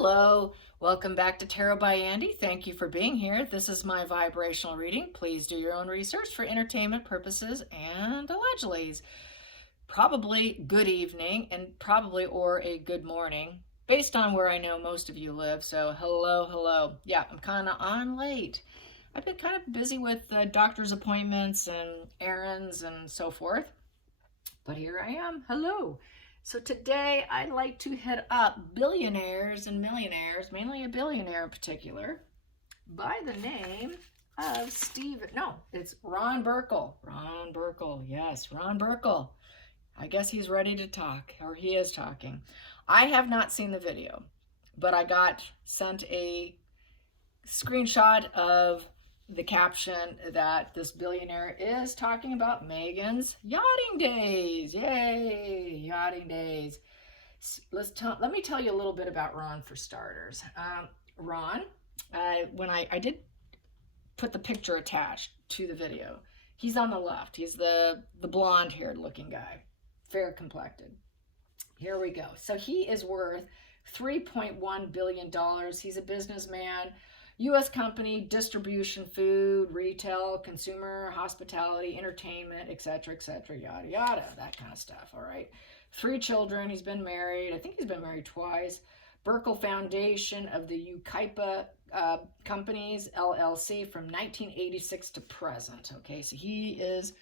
Hello, welcome back to Tarot by Andy. Thank you for being here. This is my vibrational reading. Please do your own research for entertainment purposes and allegedly. Probably good evening and probably or a good morning based on where I know most of you live. So hello. Yeah, I'm kind of on late. I've been kind of busy with doctor's appointments and errands and so forth. But here I am. Hello. So today I'd like to hit up billionaires and millionaires, mainly a billionaire in particular, by the name of it's Ron Burkle. Ron Burkle, yes, Ron Burkle. I guess he's ready to talk, or he is talking. I have not seen the video, but I got sent a screenshot of the caption that this billionaire is talking about Meghan's yachting days. Yay, yachting days. Let me tell you a little bit about Ron for starters. Ron, when I did put the picture attached to the video, he's on the left. He's the blonde-haired looking guy, fair complected. Here we go. So he is worth $3.1 billion. He's a businessman. U.S. company, distribution, food, retail, consumer, hospitality, entertainment, etc., yada, yada, that kind of stuff, all right? 3 children. He's been married. I think he's been married twice. Burkle Foundation of the Ukaipa Companies, LLC, from 1986 to present, okay? So he is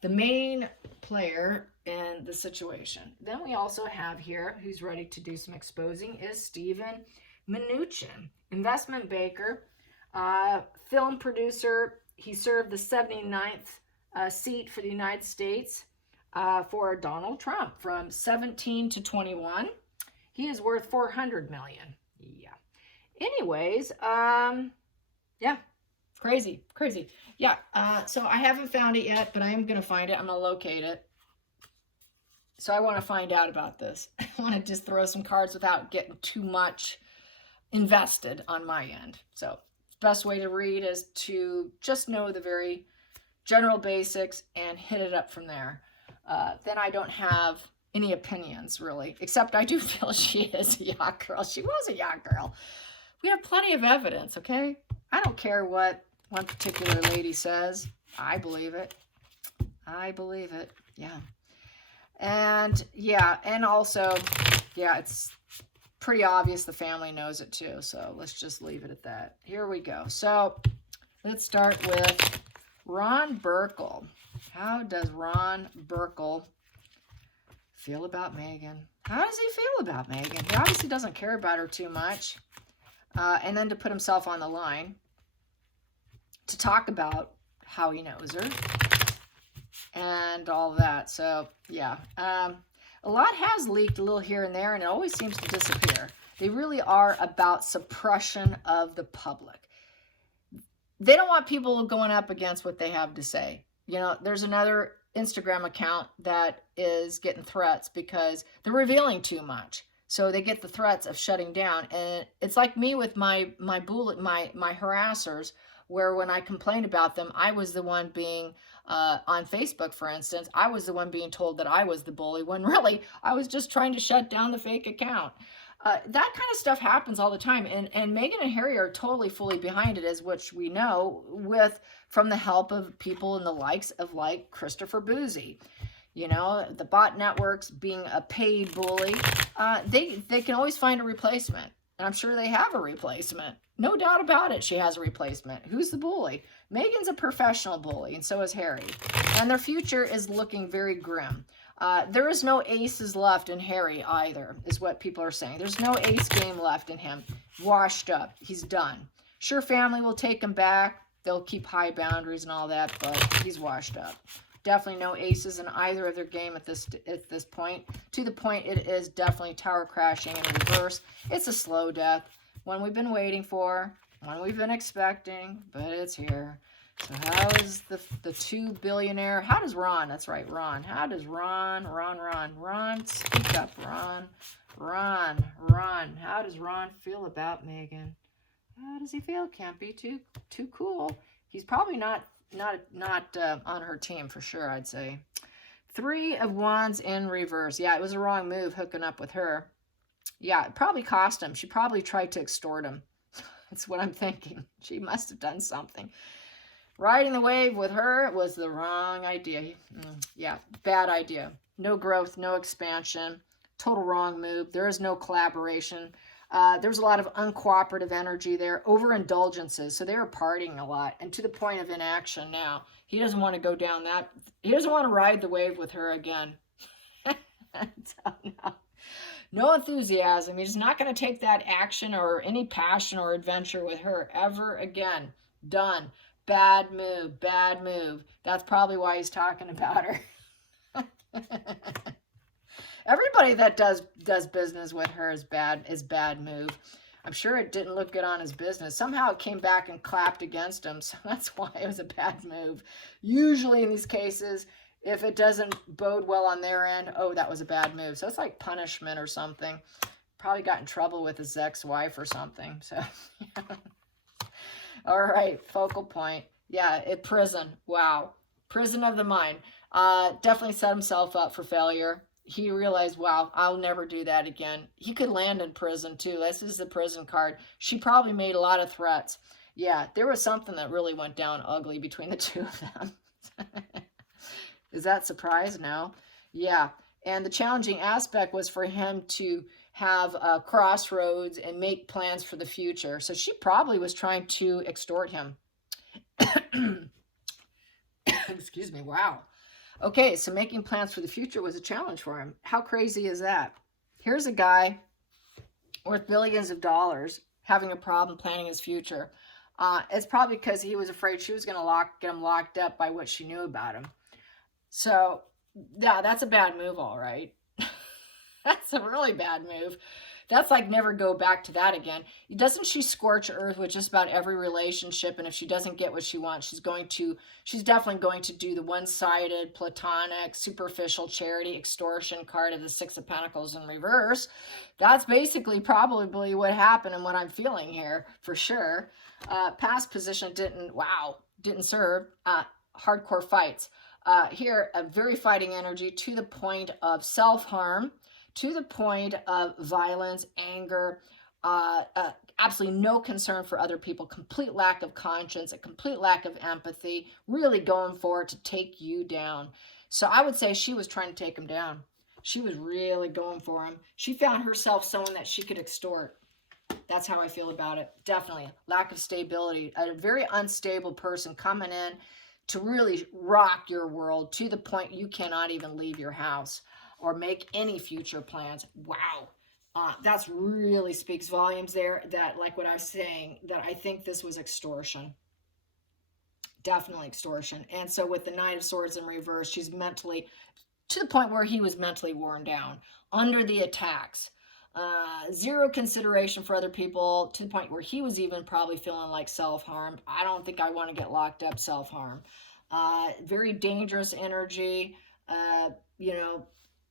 the main player in the situation. Then we also have here, who's ready to do some exposing, is Stephen Mnuchin, investment banker, film producer. He served the 79th seat for the United States for Donald Trump from 17 to 21. He is worth $400 million. Yeah. Anyways, yeah, crazy. Yeah, so I haven't found it yet, but I am going to find it. I'm going to locate it. So I want to find out about this. I want to just throw some cards without getting too much invested on my end. So the best way to read is to just know the very general basics and hit it up from there. Then I don't have any opinions really, except I do feel she is a yacht girl. She was a yacht girl. We have plenty of evidence, okay? I don't care what one particular lady says. I believe it. Yeah. And also, yeah, it's pretty obvious the family knows it too, so let's just leave it at that. Here we go. So let's start with Ron Burkle. How does Ron Burkle feel about Meghan? How does he feel about Meghan? He obviously doesn't care about her too much. And then to put himself on the line to talk about how he knows her and all that. So yeah, a lot has leaked a little here and there, and it always seems to disappear. They really are about suppression of the public. They don't want people going up against what they have to say. You know, there's another Instagram account that is getting threats because they're revealing too much. So they get the threats of shutting down. And it's like me with my harassers, where when I complained about them, I was the one being, on Facebook, for instance, I was the one being told that I was the bully, when really I was just trying to shut down the fake account. That kind of stuff happens all the time. And Meghan and Harry are totally, fully behind it, as which we know, from the help of people in the likes of like Christopher Boozy. You know, the bot networks being a paid bully, they can always find a replacement. And I'm sure they have a replacement. No doubt about it, she has a replacement. Who's the bully? Meghan's a professional bully, and so is Harry. And their future is looking very grim. There is no aces left in Harry either, is what people are saying. There's no ace game left in him. Washed up. He's done. Sure, family will take him back. They'll keep high boundaries and all that, but he's washed up. Definitely no aces in either of their game at this point. To the point, it is definitely tower crashing in reverse. It's a slow death. One we've been waiting for, one we've been expecting, but it's here. So how is the 2 billionaire? How does Ron? That's right, Ron. How does Ron, speak up, Ron. How does Ron feel about Meghan? How does he feel? Can't be too cool. He's probably not on her team for sure, I'd say. 3 of Wands in reverse. Yeah, it was a wrong move hooking up with her. Yeah, it probably cost him. She probably tried to extort him. That's what I'm thinking. She must have done something. Riding the wave with her was the wrong idea. Yeah, bad idea. No growth, no expansion. Total wrong move. There is no collaboration. There's a lot of uncooperative energy there, overindulgences. So they were partying a lot, and to the point of inaction now. He doesn't want to go down that. He doesn't want to ride the wave with her again. So, no. No enthusiasm. He's not going to take that action or any passion or adventure with her ever again. Done. Bad move. Bad move. That's probably why he's talking about her. Everybody that does business with her is bad move. I'm sure it didn't look good on his business. Somehow it came back and clapped against him, so that's why it was a bad move. Usually in these cases, if it doesn't bode well on their end, oh, that was a bad move. So it's like punishment or something. Probably got in trouble with his ex-wife or something. So, all right, focal point. Yeah, prison. Wow. Prison of the mind. Definitely set himself up for failure. He realized, wow, I'll never do that again. He could land in prison too. This is the prison card. She probably made a lot of threats. Yeah, there was something that really went down ugly between the two of them. Is that surprise? No. Yeah. And the challenging aspect was for him to have a crossroads and make plans for the future. So she probably was trying to extort him. Excuse me. Wow. Okay, so making plans for the future was a challenge for him. How crazy is that? Here's a guy worth billions of dollars having a problem planning his future. It's probably because he was afraid she was going to get him locked up by what she knew about him. So, yeah, that's a bad move, all right. That's a really bad move. That's like never go back to that again. Doesn't she scorch earth with just about every relationship? And if she doesn't get what she wants, she's definitely going to do the one-sided, platonic, superficial charity extortion card of the Six of Pentacles in reverse. That's basically probably what happened and what I'm feeling here for sure. Past position didn't serve. Hardcore fights. Here, a very fighting energy to the point of self-harm, to the point of violence, anger, absolutely no concern for other people, complete lack of conscience, a complete lack of empathy, really going for it to take you down. So I would say she was trying to take him down. She was really going for him. She found herself someone that she could extort. That's how I feel about it. Definitely. Lack of stability. A very unstable person coming in to really rock your world to the point you cannot even leave your house or make any future plans. Wow. That's really speaks volumes there, that like what I was saying, that I think this was extortion. Definitely extortion. And so with the Knight of Swords in reverse, she's mentally, to the point where he was mentally worn down, under the attacks. Zero consideration for other people, to the point where he was even probably feeling like self-harm. I don't think I want to get locked up, self-harm. Very dangerous energy,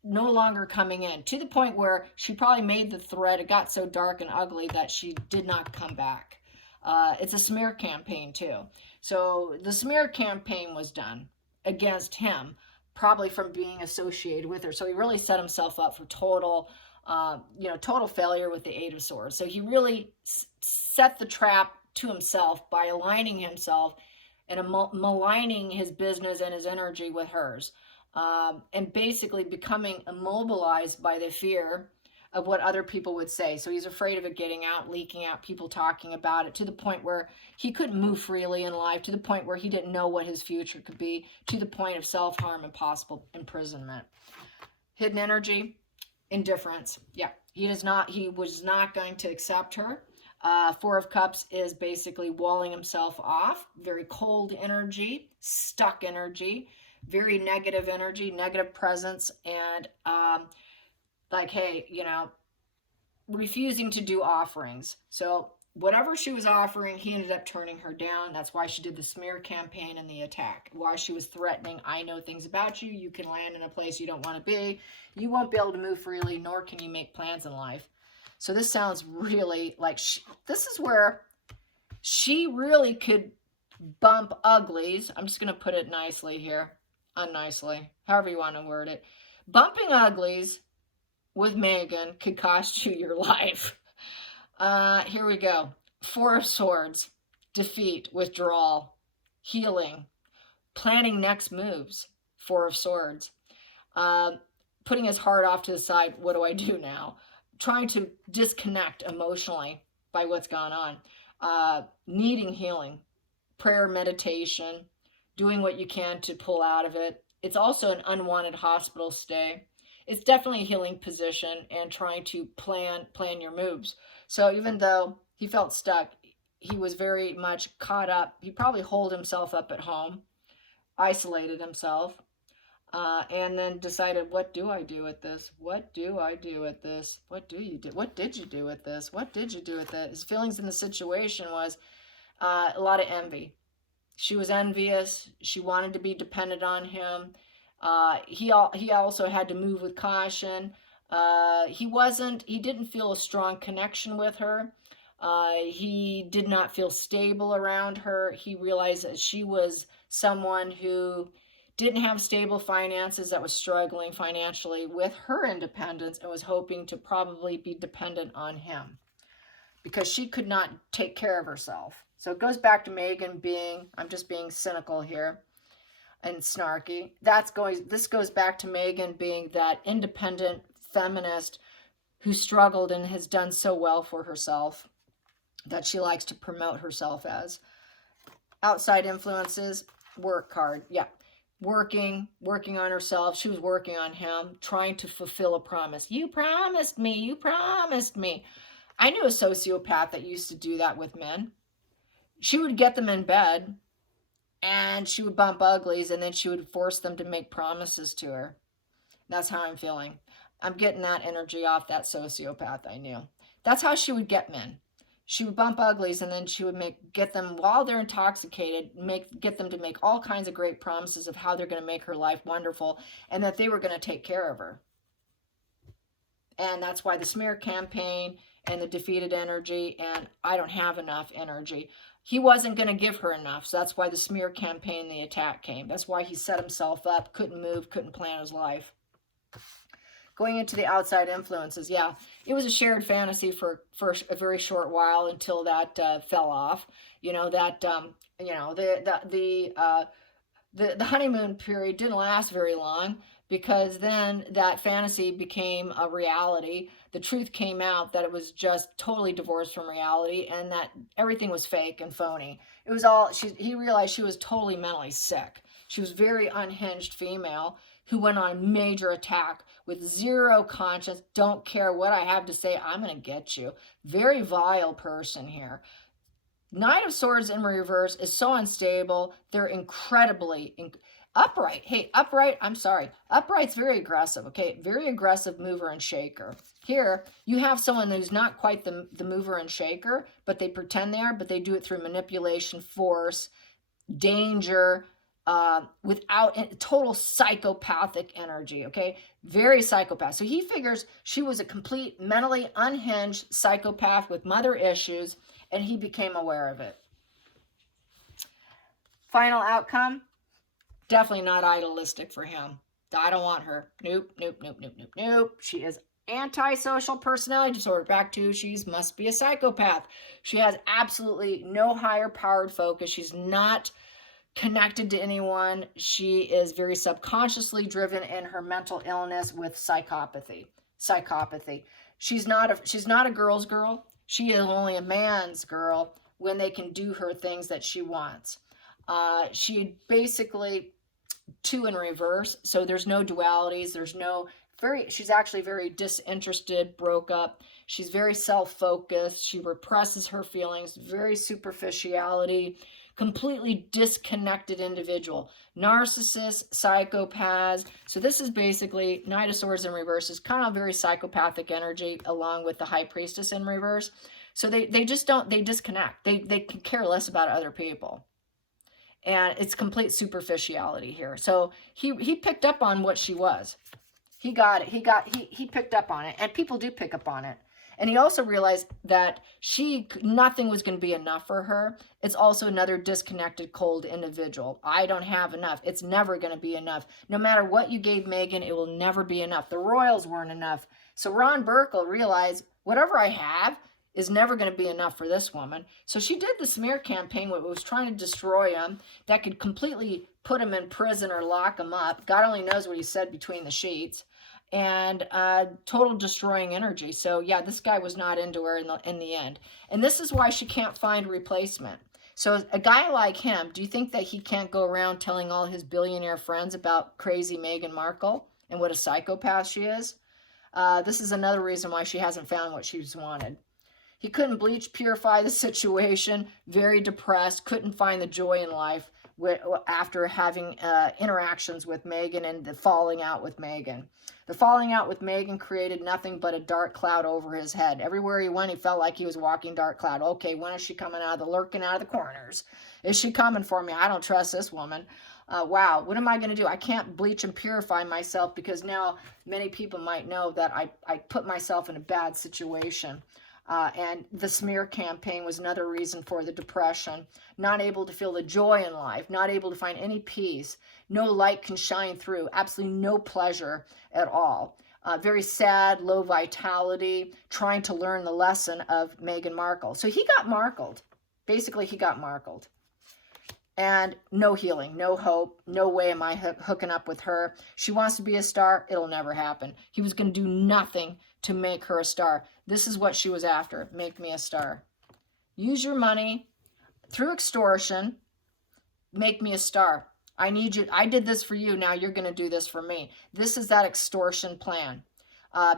no longer coming in, to the point where she probably made the threat. It got so dark and ugly that she did not come back. It's a smear campaign too. So the smear campaign was done against him, probably from being associated with her. So he really set himself up for total failure with the Eight of Swords. So he really set the trap to himself by aligning himself and maligning his business and his energy with hers. And basically becoming immobilized by the fear of what other people would say. So he's afraid of it getting out, leaking out, people talking about it, to the point where he couldn't move freely in life, to the point where he didn't know what his future could be, to the point of self-harm and possible imprisonment. Hidden energy, indifference. Yeah, he was not going to accept her. Four of Cups is basically walling himself off. Very cold energy, stuck energy, very negative energy, negative presence, and refusing to do offerings. So whatever she was offering, he ended up turning her down. That's why she did the smear campaign and the attack. Why she was threatening, I know things about you. You can land in a place you don't want to be. You won't be able to move freely, nor can you make plans in life. So this sounds really like this is where she really could bump uglies. I'm just going to put it nicely here. Unnicely. However you want to word it. Bumping uglies with Meghan could cost you your life. Here we go. Four of Swords, defeat, withdrawal, healing, planning next moves. Four of Swords. Putting his heart off to the side. What do I do now? Trying to disconnect emotionally by what's gone on. Needing healing, prayer, meditation, doing what you can to pull out of it. It's also an unwanted hospital stay. It's definitely a healing position and trying to plan your moves. So even though he felt stuck, he was very much caught up. He probably holed himself up at home, isolated himself, and then decided, what do I do with this? What do I do with this? What do you do? What did you do with this? What did you do with it? His feelings in the situation was a lot of envy. She was envious. She wanted to be dependent on him. He also had to move with caution. He didn't feel a strong connection with her. He did not feel stable around her. He realized that she was someone who didn't have stable finances, that was struggling financially with her independence and was hoping to probably be dependent on him because she could not take care of herself. So it goes back to Meghan being, I'm just being cynical here and snarky. This goes back to Meghan being that independent feminist who struggled and has done so well for herself that she likes to promote herself as. Outside influences, work card. Yeah. Working on herself. She was working on him, trying to fulfill a promise. You promised me. You promised me. I knew a sociopath that used to do that with men. She would get them in bed and she would bump uglies and then she would force them to make promises to her. That's how I'm feeling. I'm getting that energy off that sociopath I knew. That's how she would get men. She would bump uglies and then she would get them, while they're intoxicated, get them to make all kinds of great promises of how they're going to make her life wonderful and that they were going to take care of her. And that's why the smear campaign and the defeated energy and I don't have enough energy. He wasn't going to give her enough. So that's why the smear campaign, the attack came. That's why he set himself up, couldn't move, couldn't plan his life. Going into the outside influences, yeah, it was a shared fantasy for a very short while until that fell off. You know that the honeymoon period didn't last very long because then that fantasy became a reality. The truth came out that it was just totally divorced from reality and that everything was fake and phony. It was all he realized she was totally mentally sick. She was a very unhinged female who went on a major attack with zero conscience. Don't care what I have to say. I'm going to get you. Very vile person here. Knight of Swords in reverse is so unstable. They're incredibly upright. Hey, upright, I'm sorry. Upright's very aggressive, okay? Very aggressive mover and shaker. Here, you have someone who's not quite the mover and shaker, but they pretend they are, but they do it through manipulation, force, danger, without total psychopathic energy, okay? Very psychopath. So he figures she was a complete mentally unhinged psychopath with mother issues, and he became aware of it. Final outcome, definitely not idealistic for him. I don't want her. Nope, nope, nope, nope, nope, nope. She is antisocial personality disorder. Back to she must be a psychopath. She has absolutely no higher powered focus. She's not connected to anyone. She is very subconsciously driven in her mental illness with psychopathy. She's not a girl's girl. She is only a man's girl when they can do her things that she wants. She basically two in reverse. So there's no dualities. She's actually very disinterested, broke up. She's very self-focused. She represses her feelings, very superficiality, completely disconnected individual, narcissist, psychopaths. So this is basically Knight of Swords in reverse is kind of very psychopathic energy along with the High Priestess in reverse. So they disconnect. They can care less about other people. And it's complete superficiality here. So he picked up on what she was. He got it. He picked up on it. And people do pick up on it. And he also realized that nothing was going to be enough for her. It's also another disconnected, cold individual. I don't have enough. It's never going to be enough. No matter what you gave Meghan, it will never be enough. The royals weren't enough. So Ron Burkle realized whatever I have is never going to be enough for this woman. So she did the smear campaign, which was trying to destroy him, that could completely put him in prison or lock him up. God only knows what he said between the sheets. And total destroying energy. So yeah, this guy was not into her in the end. And this is why she can't find a replacement. So a guy like him, do you think that he can't go around telling all his billionaire friends about crazy Meghan Markle and what a psychopath she is? This is another reason why she hasn't found what she's wanted. He couldn't bleach purify the situation, very depressed, couldn't find the joy in life after having interactions with Meghan and the falling out with Meghan. The falling out with Meghan created nothing but a dark cloud over his head. Everywhere he went, he felt like he was walking dark cloud. Okay, when is she coming out of the lurking out of the corners? Is she coming for me? I don't trust this woman. Wow, what am I going to do? I can't bleach and purify myself because now many people might know that I put myself in a bad situation. And the smear campaign was another reason for the depression. Not able to feel the joy in life, not able to find any peace. No light can shine through, absolutely no pleasure at all. Very sad, low vitality, trying to learn the lesson of Meghan Markle. So he got Markled. Basically, he got Markled. And no healing, no hope, no way am I hooking up with her. She wants to be a star. It'll never happen. He was going to do nothing to make her a star. This is what she was after. Make me a star. Use your money through extortion. Make me a star. I need you. I did this for you. Now you're going to do this for me. This is that extortion plan.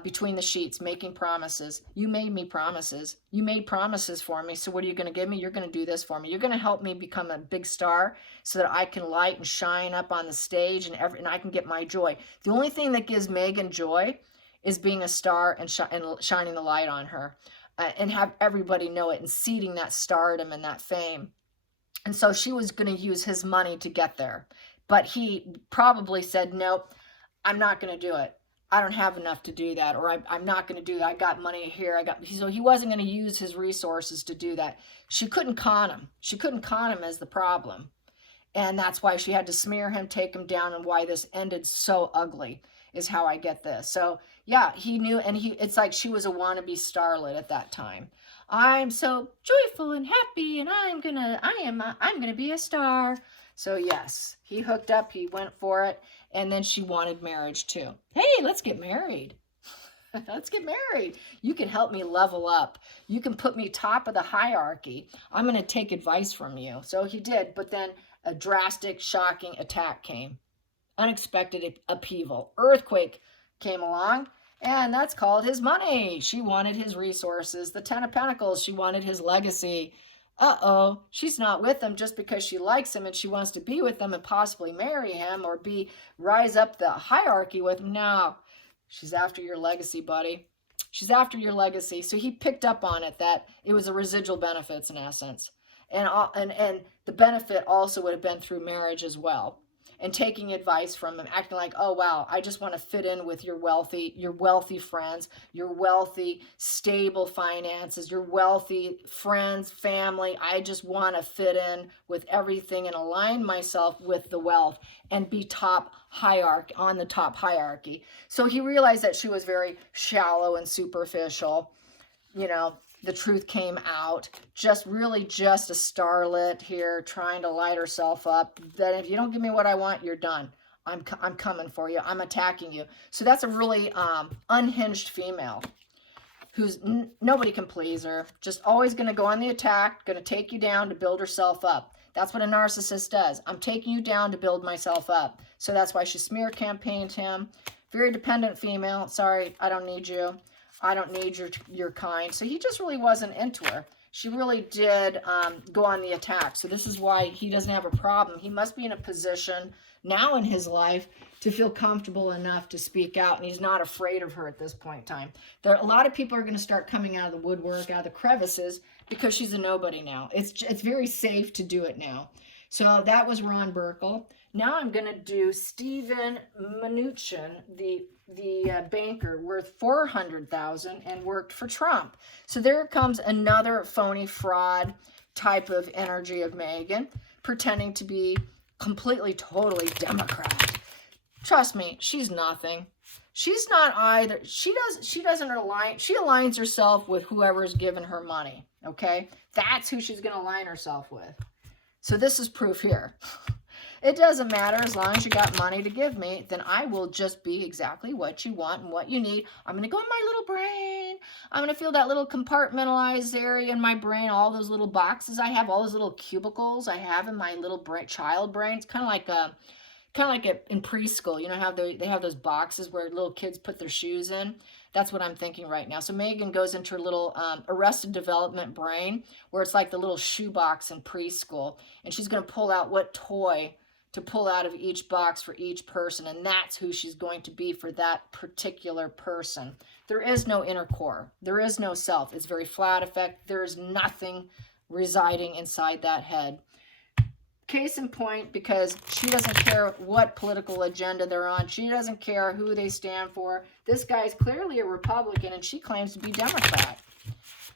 Between the sheets, making promises. You made me promises. You made promises for me. So what are you going to give me? You're going to do this for me. You're going to help me become a big star so that I can light and shine up on the stage and I can get my joy. The only thing that gives Meghan joy is being a star and shining the light on her and have everybody know it and seeding that stardom and that fame. And so she was going to use his money to get there. But he probably said, nope, I'm not going to do it. I don't have enough to do that, or I'm not going to do that. I got money here. So he wasn't going to use his resources to do that. She couldn't con him. She couldn't con him as the problem. And that's why she had to smear him, take him down, and why this ended so ugly is how I get this. So yeah, he knew, and it's like she was a wannabe starlet at that time. I'm so joyful and happy, and I'm gonna be a star. So yes, he hooked up, he went for it, and then she wanted marriage too. Hey, let's get married. Let's get married. You can help me level up. You can put me top of the hierarchy. I'm going to take advice from you. So he did, but then a drastic, shocking attack came. Unexpected upheaval. Earthquake came along, and that's called his money. She wanted his resources. The Ten of Pentacles, she wanted his legacy. Uh-oh, she's not with him just because she likes him and she wants to be with him and possibly marry him or rise up the hierarchy with him. No, she's after your legacy, buddy. She's after your legacy. So he picked up on it that it was a residual benefits in essence. And the benefit also would have been through marriage as well. And taking advice from him, acting like, oh, wow, I just want to fit in with your wealthy friends, your wealthy, stable finances, your wealthy friends, family. I just want to fit in with everything and align myself with the wealth and be on the top hierarchy. So he realized that she was very shallow and superficial. You know, the truth came out, just a starlet here trying to light herself up. That if you don't give me what I want, you're done. I'm coming for you. I'm attacking you. So that's a really unhinged female who's nobody can please her. Just always going to go on the attack, going to take you down to build herself up. That's what a narcissist does. I'm taking you down to build myself up. So that's why she smear campaigned him. Very dependent female. Sorry, I don't need you. I don't need your kind. So he just really wasn't into her. She really did go on the attack. So this is why he doesn't have a problem. He must be in a position now in his life to feel comfortable enough to speak out. And he's not afraid of her at this point in time. A lot of people are going to start coming out of the woodwork, out of the crevices, because she's a nobody now. It's very safe to do it now. So that was Ron Burkle. Now I'm going to do Stephen Mnuchin, the banker worth $400,000 and worked for Trump. So there comes another phony fraud type of energy of Meghan, pretending to be completely, totally Democrat. Trust me, she's nothing. she's not either. She doesn't align. She aligns herself with whoever's given her money. Okay, that's who she's going to align herself with. So this is proof here. It doesn't matter, as long as you got money to give me, then I will just be exactly what you want and what you need. I'm going to go in my little brain. I'm going to feel that little compartmentalized area in my brain, all those little boxes I have, all those little cubicles I have in my little brain, child brain. It's kind of like in preschool. You know how they have those boxes where little kids put their shoes in? That's what I'm thinking right now. So Meghan goes into her little arrested development brain, where it's like the little shoebox in preschool, and she's going to pull out what toy to pull out of each box for each person, and that's who she's going to be for that particular person. There is no inner core. There is no self. It's very flat effect. There is nothing residing inside that head. Case in point, because she doesn't care what political agenda they're on. She doesn't care who they stand for. This guy's clearly a Republican, and she claims to be Democrat.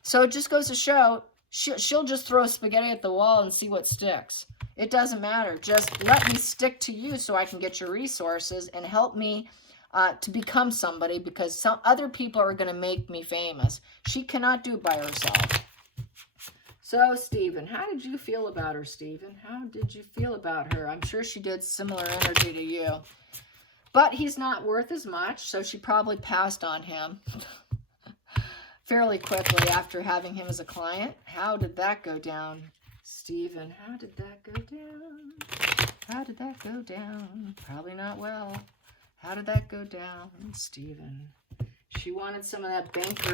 So it just goes to show, she'll just throw spaghetti at the wall and see what sticks. It doesn't matter. Just let me stick to you so I can get your resources and help me to become somebody, because some other people are going to make me famous. She cannot do it by herself. So, Stephen, how did you feel about her, Stephen? How did you feel about her? I'm sure she did similar energy to you. But he's not worth as much, so she probably passed on him fairly quickly after having him as a client. How did that go down, Stephen? How did that go down? How did that go down? Probably not well. How did that go down, Stephen? She wanted some of that banker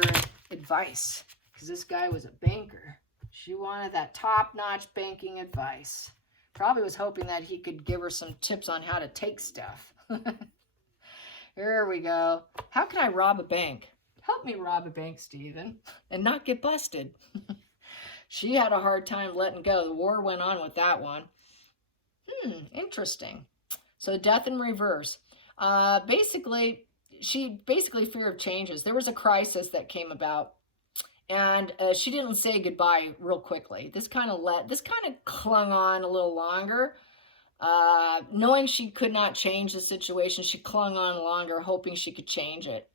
advice, because this guy was a banker. She wanted that top-notch banking advice. Probably was hoping that he could give her some tips on how to take stuff. Here we go. How can I rob a bank? Help me rob a bank, Stephen, and not get busted. She had a hard time letting go. The war went on with that one. Interesting. So death in reverse. Basically fear of changes. There was a crisis that came about. And she didn't say goodbye real quickly. This kind of clung on a little longer. Knowing she could not change the situation, she clung on longer, hoping she could change it.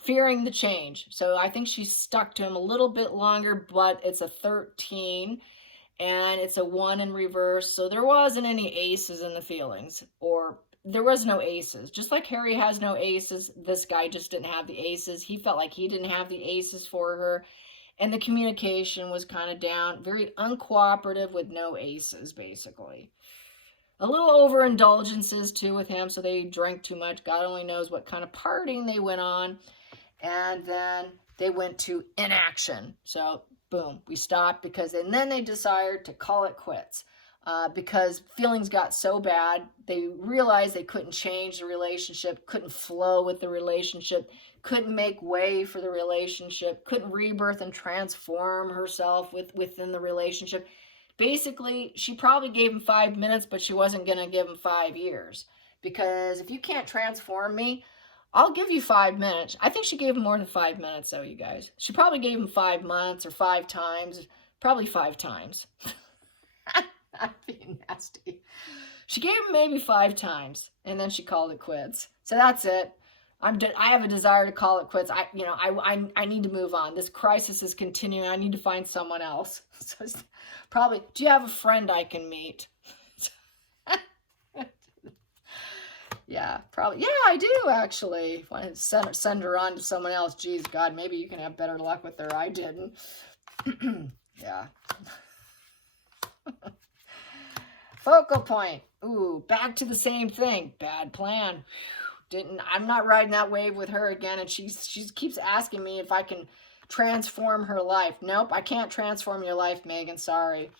Fearing the change. So I think she stuck to him a little bit longer, but it's a 13, and it's a 1 in reverse. So there wasn't any aces in the feelings, or there was no aces. Just like Harry has no aces, this guy just didn't have the aces. He felt like he didn't have the aces for her. And the communication was kind of down. Very uncooperative with no aces, basically. A little overindulgences, too, with him. So they drank too much. God only knows what kind of partying they went on. And then they went to inaction. So, boom, we stopped and then they decided to call it quits. Because feelings got so bad, they realized they couldn't change the relationship, couldn't flow with the relationship, couldn't make way for the relationship, couldn't rebirth and transform herself within the relationship. Basically, she probably gave him 5 minutes, but she wasn't going to give him 5 years. Because if you can't transform me, I'll give you 5 minutes. I think she gave him more than 5 minutes, though, you guys. She probably gave him 5 months or 5 times, probably 5 times. I'm being nasty. She gave him maybe 5 times, and then she called it quits. So that's it. I have a desire to call it quits. I need to move on. This crisis is continuing. I need to find someone else. So probably, do you have a friend I can meet? Yeah, probably. Yeah, I do, actually. Want to send her on to someone else. Geez, God, maybe you can have better luck with her. I didn't. Yeah. Focal point. Ooh, back to the same thing. Bad plan. I'm not riding that wave with her again, and she keeps asking me if I can transform her life. Nope, I can't transform your life, Meghan. Sorry.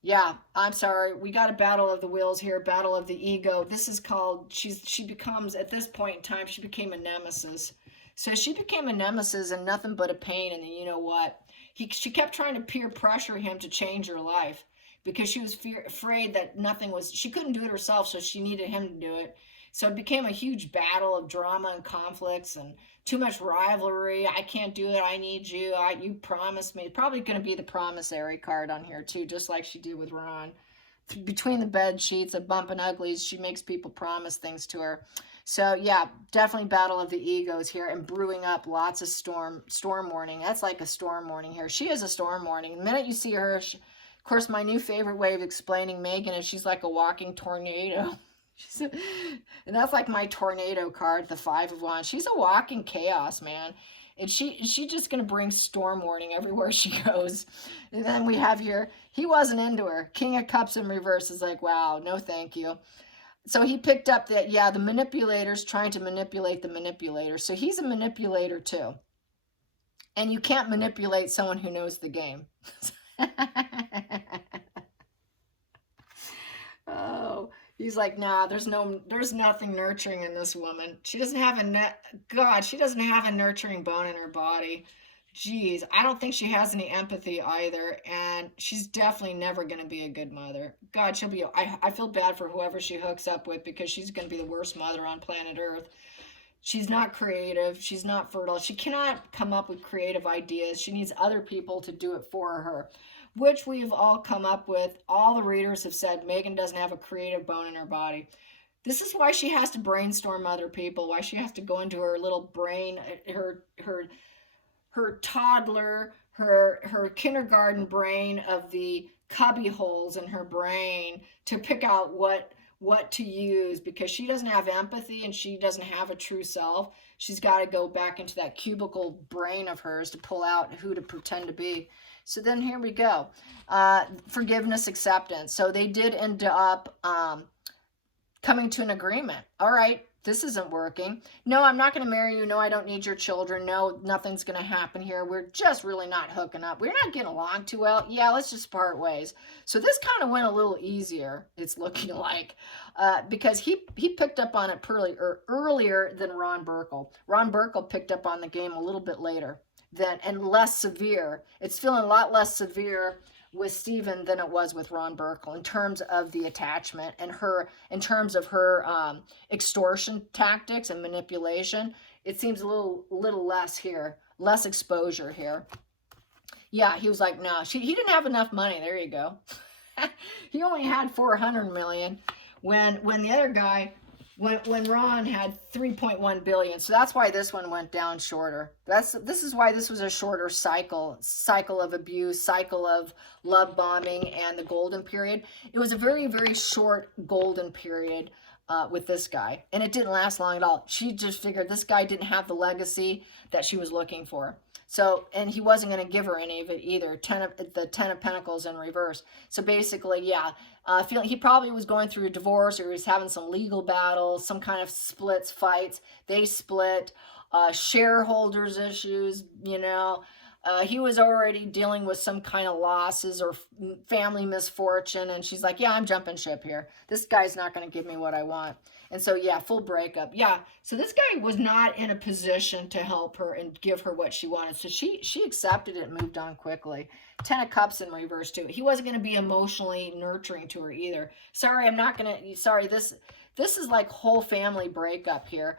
Yeah, I'm sorry. We got a battle of the wills here, battle of the ego. This is called, she becomes, at this point in time, she became a nemesis. So she became a nemesis and nothing but a pain, and then you know what? She kept trying to peer pressure him to change her life, because she was afraid that she couldn't do it herself, so she needed him to do it. So it became a huge battle of drama and conflicts and too much rivalry. I can't do it. I need you. You promised me. Probably going to be the promissory card on here too, just like she did with Ron. Between the bed sheets of bumping uglies, she makes people promise things to her. So yeah, definitely battle of the egos here and brewing up lots of storm warning. That's like a storm warning here. She is a storm warning. The minute you see her, of course, my new favorite way of explaining Meghan is she's like a walking tornado. And that's like my tornado card, the Five of Wands. She's a walking chaos, man. And she's just going to bring storm warning everywhere she goes. And then we have here, he wasn't into her. King of Cups in reverse is like, wow, no thank you. So he picked up that, yeah, the manipulator's trying to manipulate the manipulator. So he's a manipulator too. And you can't manipulate someone who knows the game. Oh, he's like, nah, there's nothing nurturing in this woman. She doesn't have she doesn't have a nurturing bone in her body. Jeez, I don't think she has any empathy either, and she's definitely never going to be a good mother. God, I feel bad for whoever she hooks up with, because she's going to be the worst mother on planet Earth. She's not creative. She's not fertile. She cannot come up with creative ideas. She needs other people to do it for her, which we've all come up with. All the readers have said Meghan doesn't have a creative bone in her body. This is why she has to brainstorm other people, why she has to go into her little brain, her toddler, her kindergarten brain of the cubby holes in her brain to pick out what to use, because she doesn't have empathy and she doesn't have a true self. She's got to go back into that cubicle brain of hers to pull out who to pretend to be. So then here we go. Forgiveness, acceptance. So they did end up coming to an agreement. All right, this isn't working. No, I'm not going to marry you. No, I don't need your children. No, nothing's going to happen here. We're just really not hooking up. We're not getting along too well. Yeah, let's just part ways. So this kind of went a little easier, it's looking like, because he picked up on it earlier than Ron Burkle. Ron Burkle picked up on the game a little bit later and less severe. It's feeling a lot less severe with Stephen than it was with Ron Burkle in terms of the attachment and in terms of her extortion tactics and manipulation. It seems a little less here, less exposure here. Yeah, he was like, no, he didn't have enough money. There you go. He only had 400 million when the other guy, when Ron had 3.1 billion. So that's why this one went down shorter. This is why this was a shorter cycle of abuse, cycle of love bombing, and the golden period. It was a very, very short golden period with this guy, and it didn't last long at all. She just figured this guy didn't have the legacy that she was looking for. So, and he wasn't going to give her any of it either. The 10 of Pentacles in reverse. So basically, yeah, feeling he probably was going through a divorce, or he was having some legal battles, some kind of splits, fights. They split, shareholders issues, you know. He was already dealing with some kind of losses or family misfortune, and she's like, yeah, I'm jumping ship here. This guy's not going to give me what I want. And so, yeah, full breakup. Yeah, so this guy was not in a position to help her and give her what she wanted. So she accepted it and moved on quickly. 10 of Cups in reverse, too. He wasn't going to be emotionally nurturing to her either. Sorry, I'm not going to, sorry, this is like whole family breakup here.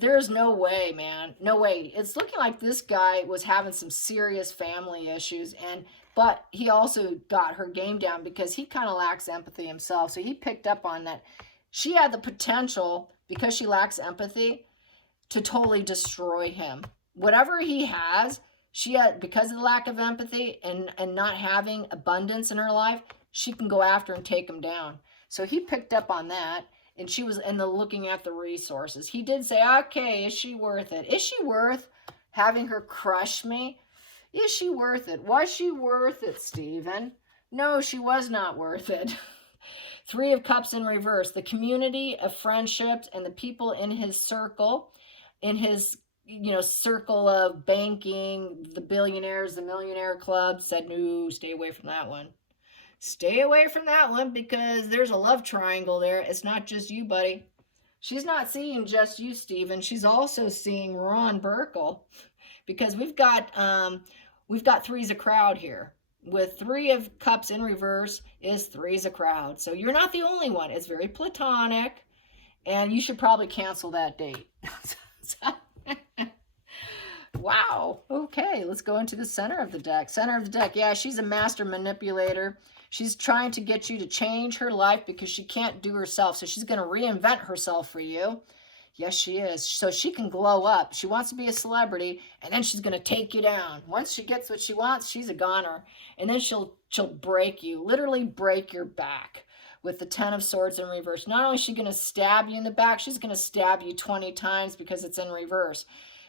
There's no way, man. No way. It's looking like this guy was having some serious family issues, but he also got her game down because he kind of lacks empathy himself. So he picked up on that. She had the potential, because she lacks empathy, to totally destroy him. Whatever he has, she had, because of the lack of empathy and not having abundance in her life, she can go after and take him down. So he picked up on that. And she was looking at the resources. He did say, okay, is she worth it? Is she worth having her crush me? Is she worth it? Was she worth it, Stephen? No, she was not worth it. 3 of Cups in reverse. The community of friendships and the people in his circle, circle of banking, the billionaires, the millionaire club, said, no, stay away from that one. Stay away from that one, because there's a love triangle there. It's not just you, buddy. She's not seeing just you, Stephen. She's also seeing Ron Burkle, because we've got three's a crowd here. With 3 of Cups in reverse is three's a crowd. So you're not the only one. It's very platonic, and you should probably cancel that date. Wow. Okay, let's go into the center of the deck. Center of the deck. Yeah, she's a master manipulator. She's trying to get you to change her life because she can't do herself. So she's going to reinvent herself for you. Yes, she is. So she can glow up. She wants to be a celebrity, and then she's going to take you down. Once she gets what she wants, she's a goner. And then she'll break you, literally break your back with the Ten of Swords in reverse. Not only is she going to stab you in the back, she's going to stab you 20 times because it's in reverse.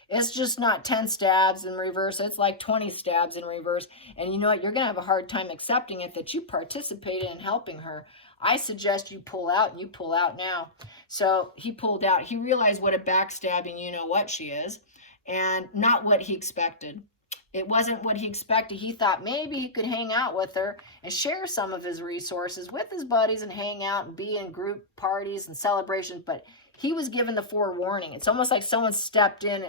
It's just not 10 stabs in reverse. It's like 20 stabs in reverse. And you know what? You're going to have a hard time accepting it that you participated in helping her. I suggest you pull out, and you pull out now. So he pulled out. He realized what a backstabbing you-know-what she is, and not what he expected. It wasn't what he expected. He thought maybe he could hang out with her and share some of his resources with his buddies and hang out and be in group parties and celebrations, but he was given the forewarning. It's almost like someone stepped in,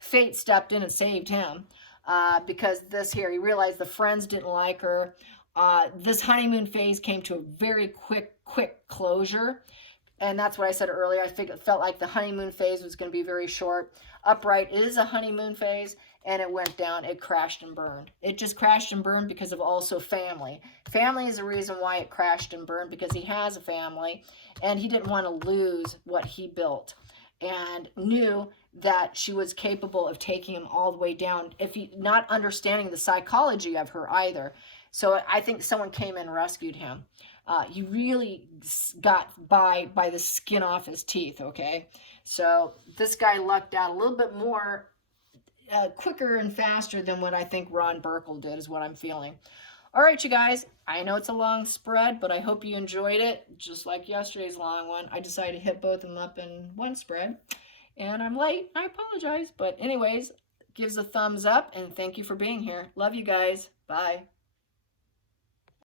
fate stepped in and saved him, because he realized the friends didn't like her. This honeymoon phase came to a very quick closure. And that's what I said earlier. I felt like the honeymoon phase was going to be very short. Upright is a honeymoon phase, and it went down. It crashed and burned. It just crashed and burned because of also family. Family is the reason why it crashed and burned, because he has a family, and he didn't want to lose what he built, and knew that she was capable of taking him all the way down, if he not understanding the psychology of her either. So I think someone came in and rescued him. He really got by the skin off his teeth, okay? So this guy lucked out a little bit more, quicker and faster than what I think Ron Burkle did, is what I'm feeling. All right, you guys, I know it's a long spread, but I hope you enjoyed it. Just like yesterday's long one, I decided to hit both of them up in one spread. And I'm late. I apologize. But anyways, gives a thumbs up, and thank you for being here. Love you guys. Bye.